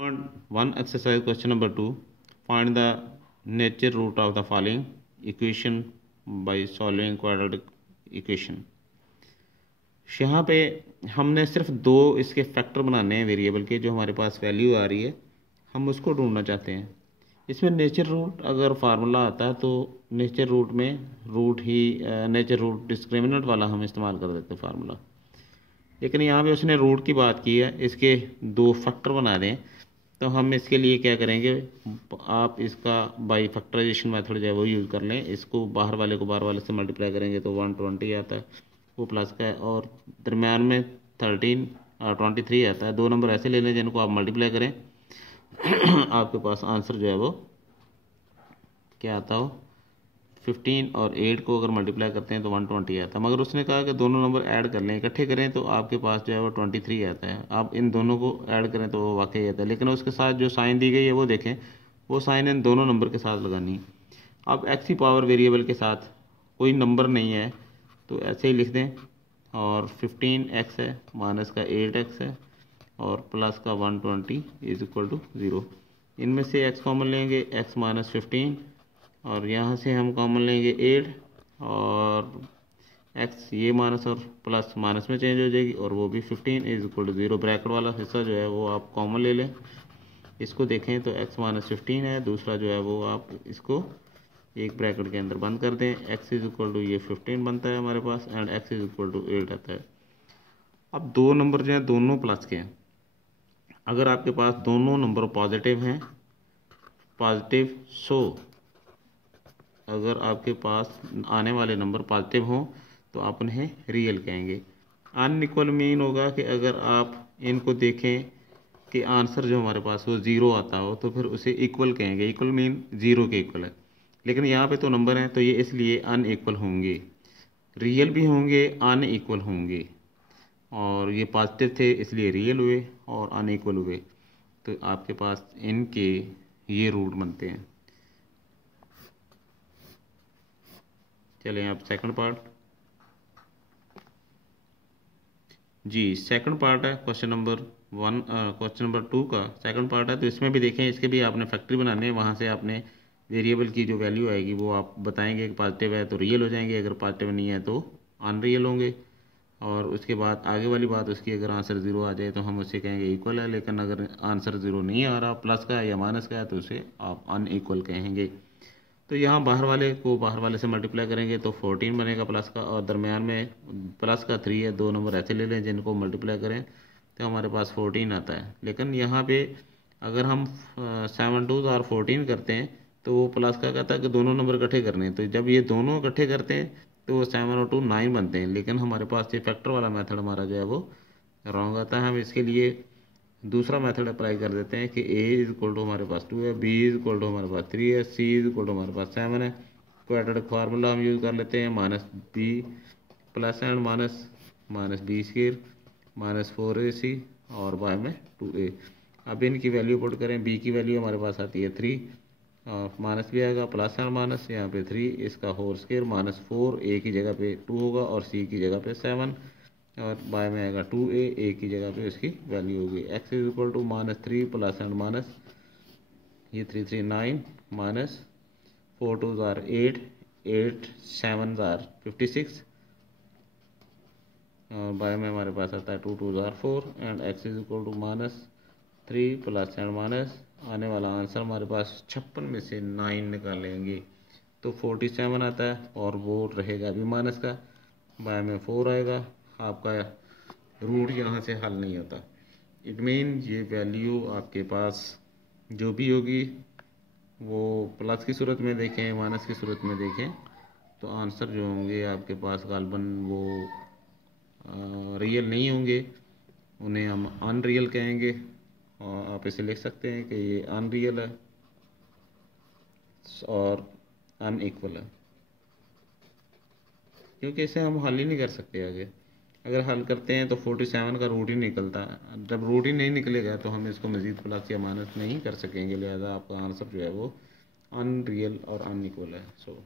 One exercise question number 2. Find the natural root of the following equation by solving quadratic equation. यहाँ पे हमने सिर्फ दो इसके फैक्टर बनाने हैं वेरिएबल के, जो हमारे पास वैल्यू आ रही है हम उसको ढूंढना चाहते हैं। इसमें नेचर रूट अगर फार्मूला आता है तो नेचर रूट में नेचर रूट डिस्क्रिमिनेंट वाला हम इस्तेमाल कर देते हैं फार्मूला। लेकिन यहाँ पे उसने रूट की बात की है, इसके दो फैक्टर बना दें, तो हम इसके लिए क्या करेंगे, आप इसका बाई फैक्टराइजेशन मेथड जो है वो यूज़ कर लें। इसको बाहर वाले को बाहर वाले से मल्टीप्लाई करेंगे तो 120 आता है, वो प्लस का है, और दरम्यान में 23 आता है। दो नंबर ऐसे ले लें जिनको आप मल्टीप्लाई करें आपके पास आंसर जो है वो क्या आता हो, 15 और 8 को अगर मल्टीप्लाई करते हैं तो 120 आता है। मगर उसने कहा कि दोनों नंबर ऐड कर लें, इकट्ठे करें तो आपके पास जो है वो 23 आता है। आप इन दोनों को ऐड करें तो वो वाकई आता है, लेकिन उसके साथ जो साइन दी गई है वो देखें, वो साइन इन दोनों नंबर के साथ लगानी है। अब एक्स की पावर वेरिएबल के साथ कोई नंबर नहीं है तो ऐसे ही लिख दें, और 15x है, माइनस का 8x है, और प्लस का 120 इज इक्वल टू 0। इनमें से x कॉमन लेंगे, x माइनस 15, और यहाँ से हम कॉमन लेंगे 8, और x ये माइनस और प्लस माइनस में चेंज हो जाएगी, और वो भी 15 इज इक्वल टू 0। ब्रैकेट वाला हिस्सा जो है वो आप कॉमन ले लें। इसको देखें तो x माइनस 15 है, दूसरा जो है वो आप इसको एक ब्रैकेट के अंदर बंद कर दें। x इज इक्वल टू ये 15 बनता है हमारे पास, and x is equal to 8 आता है। अब दो नंबर जो हैं दोनों प्लस के हैं। अगर आपके पास दोनों नंबर पॉजिटिव हैं, पॉजिटिव अगर आपके पास आने वाले नंबर पॉजिटिव हों तो आप उन्हें रियल कहेंगे। अनइक्वल मीन होगा कि अगर आप इनको देखें कि आंसर जो हमारे पास वो 0 आता हो तो फिर उसे इक्वल कहेंगे। इक्वल मीन 0 के इक्वल है, लेकिन यहाँ पे तो नंबर हैं तो ये इसलिए अनइक्वल होंगे। रियल भी होंगे, अनइक्वल होंगे, और ये पॉजिटिव थे इसलिए रियल हुए और अनइक्वल हुए, तो आपके पास इनके ये रूट बनते हैं। चलें अब सेकंड पार्ट। जी सेकंड पार्ट है क्वेश्चन नंबर 2 का सेकंड पार्ट है। तो इसमें भी देखें, इसके भी आपने फैक्ट्री बनाने है। वहाँ से आपने वेरिएबल की जो वैल्यू आएगी वो आप बताएंगे कि पॉजिटिव है तो रियल हो जाएंगे, अगर पॉजिटिव नहीं है तो अनरियल होंगे। और उसके बाद आगे वाली बात उसकी, अगर आंसर 0 आ जाए तो हम उसे कहेंगे इक्वल है, लेकिन अगर आंसर 0 नहीं आ रहा, प्लस का है या माइनस का है, तो उसे आप अनइक्वल कहेंगे। तो यहाँ बाहर वाले को बाहर वाले से मल्टीप्लाई करेंगे तो 14 बनेगा प्लस का, और दरमियान में प्लस का 3 है। दो नंबर ऐसे ले लें जिनको मल्टीप्लाई करें तो हमारे पास 14 आता है। लेकिन यहाँ पे अगर हम 7 2 और 14 करते हैं तो वो प्लस का कहता है कि दोनों नंबर इकट्ठे करने हैं। तो जब ये दोनों इकट्ठे करते हैं तो वो 7 और 2 9 बनते हैं। लेकिन हमारे पास ये फैक्टर वाला मेथड हमारा जो है वो रॉन्ग आता है। हम इसके लिए दूसरा मेथड अप्लाई कर देते हैं कि a इज इक्वल टू हमारे पास 2 है, b इज इक्वल टू हमारे पास 3 है, c इज इक्वल टू हमारे पास 7 है। क्वाड्रेटिक फार्मूला हम यूज़ कर लेते हैं, minus b plus and minus b square minus 4ac और बाय में 2a। अब इनकी वैल्यू पुट करें, b की वैल्यू हमारे पास आती है 3, और माइनस भी आएगा, प्लस एंड माइनस, यहाँ पे 3, इसका होल स्क्वायर माइनस 4, a की जगह पे 2 होगा और c की जगह पे 7, और बाय में आएगा 2a, a की जगह पे उसकी वैल्यू होगी। x is equal to -3 plus and minus, ये 3 3 9 माइनस 4 2 जार 8 8 7 जार 56, और बाय में हमारे पास आता है 2 2 जार 4, and x is equal to -3 plus and minus, आने वाला आंसर हमारे पास 56 में से 9 निकालेंगे तो 47 आता है, और वो रहेगा अभी माइनस का, बाय में 4 आएगा। आपका रूट यहाँ से हल नहीं होता। इट मीन ये वैल्यू आपके पास जो भी होगी वो प्लस की सूरत में देखें, माइनस की सूरत में देखें, तो आंसर जो होंगे आपके पास गालबन वो रियल नहीं होंगे, उन्हें हम अनरियल कहेंगे। और आप इसे लिख सकते हैं कि ये अनरियल है और अनइक्वल है, क्योंकि इसे हम हल ही नहीं कर सकते आगे। अगर हल करते हैं तो 47 का रूट ही निकलता है। जब रूट ही नहीं निकलेगा तो हम इसको मज़ीद प्लस या माइनस नहीं कर सकेंगे, लिहाजा आपका आंसर जो है वो अनरियल और अनइक्वल है। सो